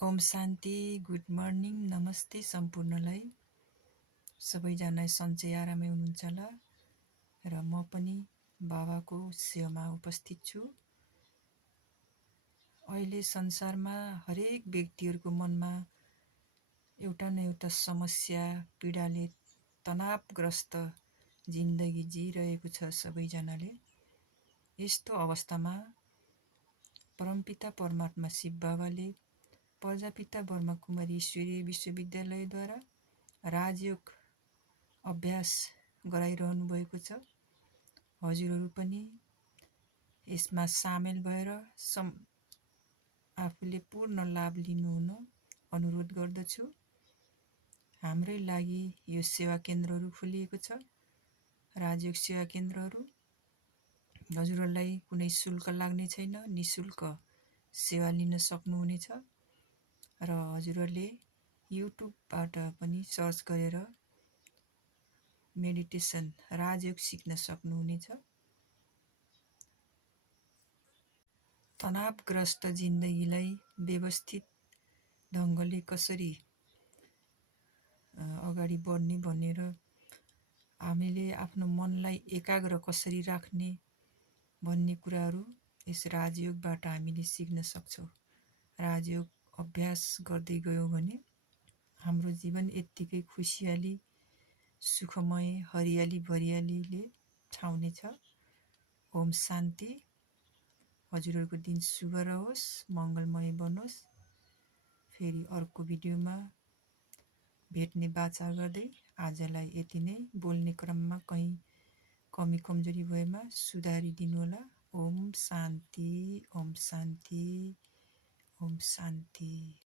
ओम शान्ति, good morning, नमस्ते सम्पूर्णलाई। सबैजना सन्चै आरामै हुनुहुन्छ होला र म पनि बाबाको सेवामा उपस्थित छु। अहिले संसारमा हरेक व्यक्तिहरूको मनमा एउटा न एउटा समस्या, पीडाले तनावग्रस्त जिन्दगी जिइरहेको छ सबैजनाले। यस्तो अवस्थामा परमपिता परमात्मा शिव बाबाले प्रजापिता ब्रह्मा कुमारी ईश्वरीय विश्वविद्यालयद्वारा राजयोग अभ्यास गराइरहनु भएको छ। हजुरहरू पनि यसमा सामेल भएर आफूले पूर्ण लाभ लिनुहुन अनुरोध गर्दछु। हाम्रै लागि यो सेवा केन्द्रहरू खोलिएको छ, राजयोग सेवा केन्द्रहरू। हजुरहरूलाई कुनै शुल्क लाग्ने छैन, निशुल्क सेवा लिन सक्नुहुनेछ र हजुरहरूले युट्युबबाट पनि सर्च गरेर मेडिटेसन राजयोग सिक्न सक्नुहुनेछ। तनावग्रस्त जिन्दगीलाई व्यवस्थित ढङ्गले कसरी अगाडि बढ्ने भनेर हामीले आफ्नो मनलाई एकाग्र कसरी राख्ने भन्ने कुराहरू यस राजयोगबाट हामीले सिक्न सक्छौँ। राजयोग अभ्यास गर्दै गयौँ भने हाम्रो जीवन यत्तिकै खुसियाली, सुखमय, हरियाली भरियालीले छाउनेछ। ओम शान्ति। हजुरहरूको दिन शुभ रहोस्, मङ्गलमय बनोस्। फेरि अर्को भिडियोमा भेट्ने बाचा गर्दै आजलाई यति नै। बोल्ने क्रममा कहीँ कमी कमजोरी भएमा सुधारिदिनु होला। ओम शान्ति, ओम शान्ति, ओम शान्ति।